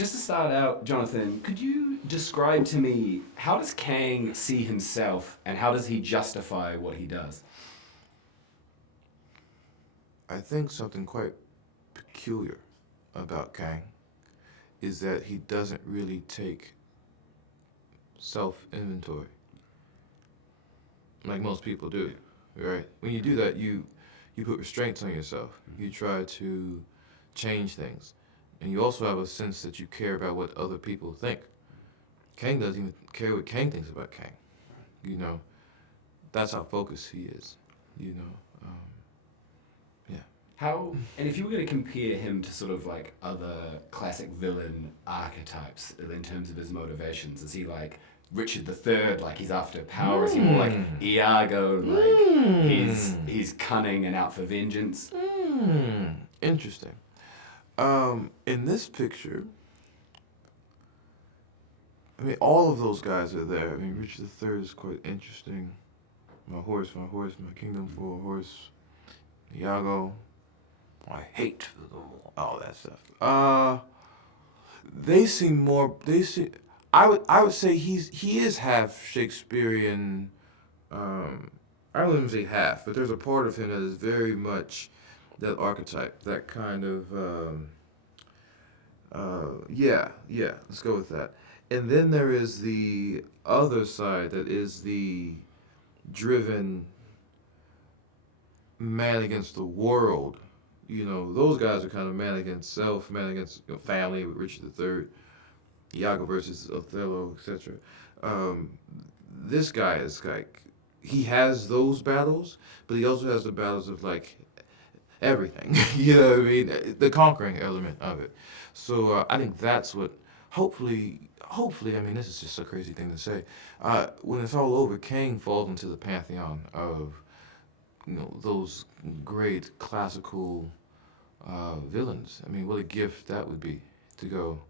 Just to start out, Jonathan, could you describe to me how does Kang see himself and how does he justify what he does? I think something quite peculiar about Kang is that he doesn't really take self-inventory like most people do, right? When you do that, you put restraints on yourself. You try to change things. And you also have a sense that you care about what other people think. Kang doesn't even care what Kang thinks about Kang. You know, that's how focused he is, you know. Yeah. How, and if you were going to compare him to sort of like other classic villain archetypes in terms of his motivations, is he like Richard III, like he's after power? Is he more like Iago, like he's cunning and out for vengeance? Interesting. In this picture, I mean, all of those guys are there. I mean, Richard III is quite interesting. My horse, my kingdom full of horse. Iago, my hate for them, all that stuff. They seem more. I would say he is half Shakespearean. I wouldn't say half, but there's a part of him that is very much that archetype, that kind of. Yeah. Let's go with that. And then there is the other side that is the driven man against the world. You know, those guys are kind of man against self, man against family with Richard III, Iago versus Othello, etc. This guy is like, he has those battles, but he also has the battles of like everything. You know what I mean? The conquering element of it. So I think that's what, hopefully, I mean, this is just a crazy thing to say. When it's all over, Kang falls into the pantheon of, you know, those great classical villains. I mean, what a gift that would be to go,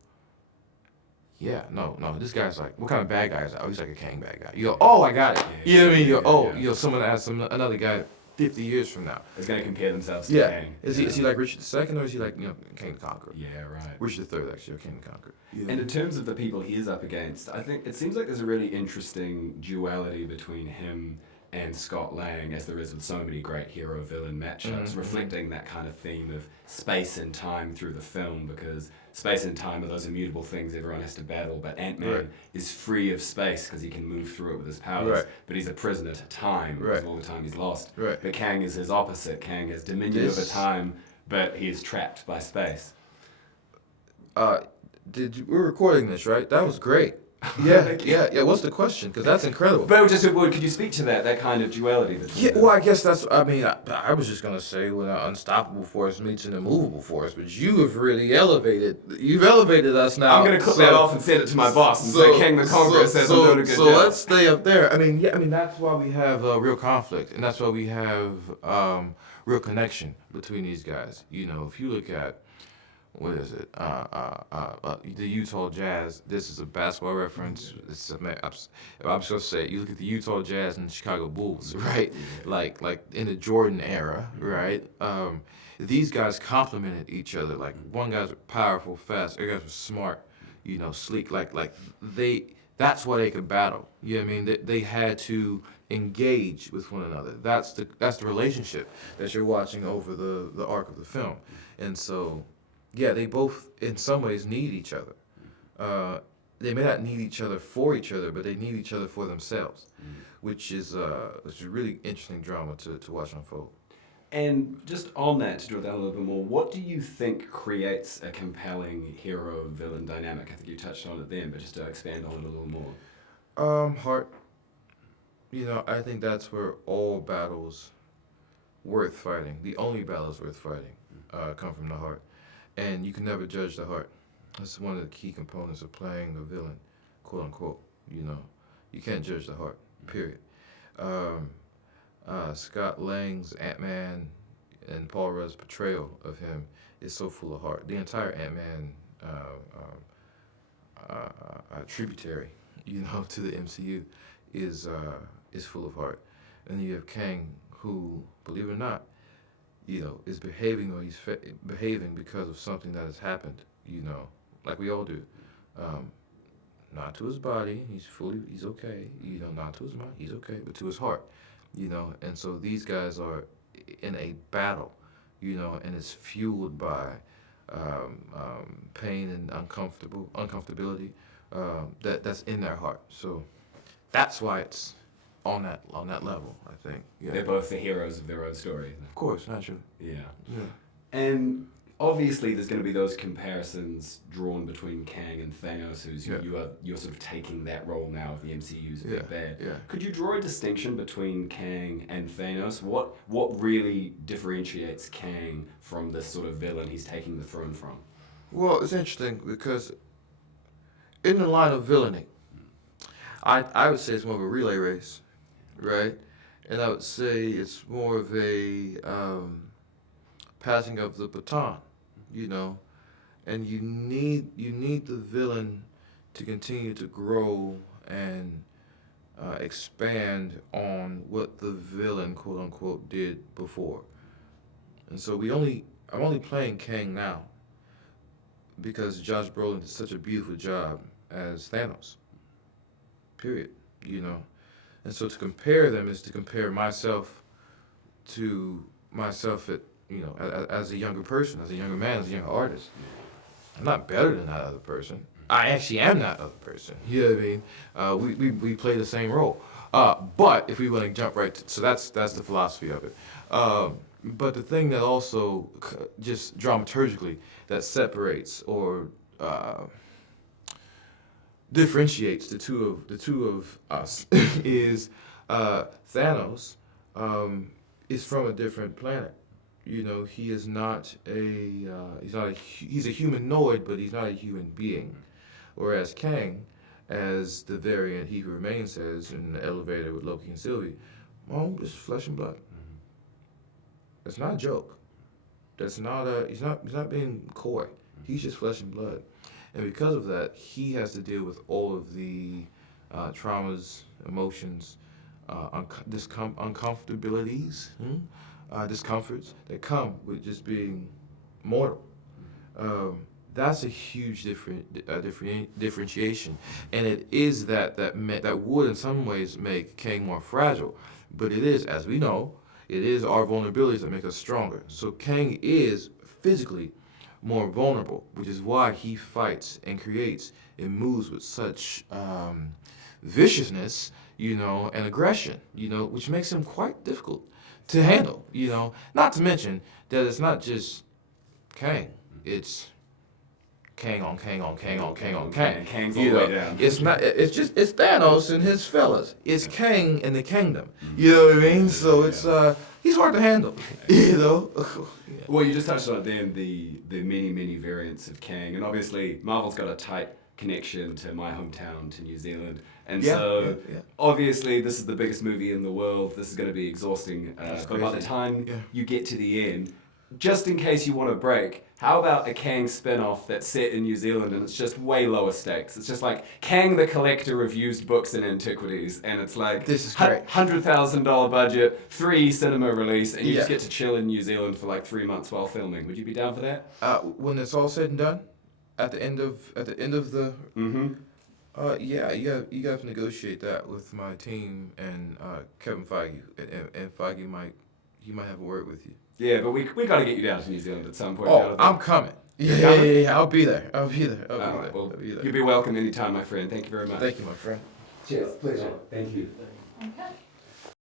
yeah, no, this guy's like, what kind of bad guy is that? Oh, he's like a Kang bad guy. You go, oh, I got it. You know what I mean? You go, you know, someone asks another guy 50 years from now. Is going to compare themselves to Kang. Is he like Richard II or is he like, you know, Kang the Conqueror? Yeah, right. Richard III, actually, or Kang the Conqueror. Yeah. And in terms of the people he is up against, I think it seems like there's a really interesting duality between him and Scott Lang, as there is with so many great hero-villain matchups, reflecting that kind of theme of space and time through the film, because space and time are those immutable things everyone has to battle, but Ant-Man is free of space because he can move through it with his powers, but he's a prisoner to time because of all the time he's lost. But Kang is his opposite. Kang has dominion over time, but he is trapped by space. We're recording this, right? That was great. Yeah. What's the question? Because that's incredible. But could you speak to that kind of duality between them? Well, I guess that's. I mean, I was just gonna say when an unstoppable force meets an immovable force, but you have really elevated. You've elevated us now. I'm gonna clip that off and send it to my boss and say Kang the Conqueror says I'm doing a good job. So let's stay up there. I mean, that's why we have real conflict, and that's why we have real connection between these guys. You know, if you look at. What is it? The Utah Jazz. This is a basketball reference. I'm just gonna say it. You look at the Utah Jazz and the Chicago Bulls, right? Like in the Jordan era, right? These guys complemented each other. Like one guy's powerful, fast. The other guys were smart, you know, sleek. Like they. That's why they could battle. You know what I mean? They had to engage with one another. That's the relationship that you're watching over the arc of the film, and so. Yeah, they both, in some ways, need each other. They may not need each other for each other, but they need each other for themselves, which is a really interesting drama to watch unfold. And just on that, to drill down a little bit more, what do you think creates a compelling hero-villain dynamic? I think you touched on it then, but just to expand on it a little more. Heart. You know, I think that's where all battles worth fighting, the only battles worth fighting, come from the heart. And you can never judge the heart. That's one of the key components of playing a villain, quote unquote. You know, you can't judge the heart, period. Scott Lang's Ant-Man and Paul Rudd's portrayal of him is so full of heart. The entire Ant-Man tributary, you know, to the MCU is full of heart. And you have Kang, who, believe it or not, you know, is behaving, or he's behaving because of something that has happened, you know, like we all do. Not to his body, he's okay. Not to his mind, he's okay, but to his heart, And so these guys are in a battle, and it's fueled by pain and uncomfortability that's in their heart. So that's why it's on that level, I think. Yeah. They're both the heroes of their own story. Of course, naturally. Yeah. Yeah. And obviously, there's going to be those comparisons drawn between Kang and Thanos, who's you're sort of taking that role now of the MCU's big bad. Yeah. Could you draw a distinction between Kang and Thanos? What really differentiates Kang from this sort of villain he's taking the throne from? Well, it's interesting because in the line of villainy, I would say it's more of a relay race, right? And I would say it's more of a passing of the baton, and you need the villain to continue to grow and expand on what the villain, quote unquote, did before. And so I'm only playing Kang now because Josh Brolin did such a beautiful job as Thanos. Period. And so to compare them is to compare myself to myself at as a younger person, as a younger man, as a younger artist. I'm not better than that other person. I actually am that other person. You know what I mean? We play the same role. But if we want to jump right so that's the philosophy of it. But the thing that also just dramaturgically that separates or differentiates the two of us is Thanos is from a different planet. He is not he's a humanoid, but he's not a human being. Whereas Kang, as the variant He Who Remains says in the elevator with Loki and Sylvie, it's flesh and blood. That's not a joke. That's not he's not being coy. He's just flesh and blood. And because of that, he has to deal with all of the traumas, emotions, uncomfortabilities, discomforts that come with just being mortal. That's a huge differentiation, and it is that would in some ways make Kang more fragile, but it is, as we know, it is our vulnerabilities that make us stronger. So Kang is physically more vulnerable, which is why he fights and creates and moves with such viciousness, and aggression, which makes him quite difficult to handle, Not to mention that it's not just Kang, it's Kang on Kang on Kang on Kang on Kang. Kang's all the way down. It's it's Thanos and his fellas. It's Kang and the kingdom. You know what I mean? So it's he's hard to handle. Well, you just touched on it then, the many variants of Kang, and obviously Marvel's got a tight connection to my hometown, to New Zealand, and obviously this is the biggest movie in the world. This is going to be exhausting, but by the time you get to the end, just in case you want a break, how about a Kang spin-off that's set in New Zealand and it's just way lower stakes? It's just like Kang the Collector reviews books and antiquities, and it's like this is great. $100,000 budget, 3 cinema release, and you just get to chill in New Zealand for like 3 months while filming. Would you be down for that? When it's all said and done, at the end of the you got to negotiate that with my team and Kevin Feige, and Feige might have a word with you. Yeah, but we got to get you down to New Zealand at some point. Oh, I'm coming. Yeah. I'll be there. Well, you'll be welcome anytime, my friend. Thank you very much. Thank you, my friend. Cheers. Pleasure. Thank you. Okay.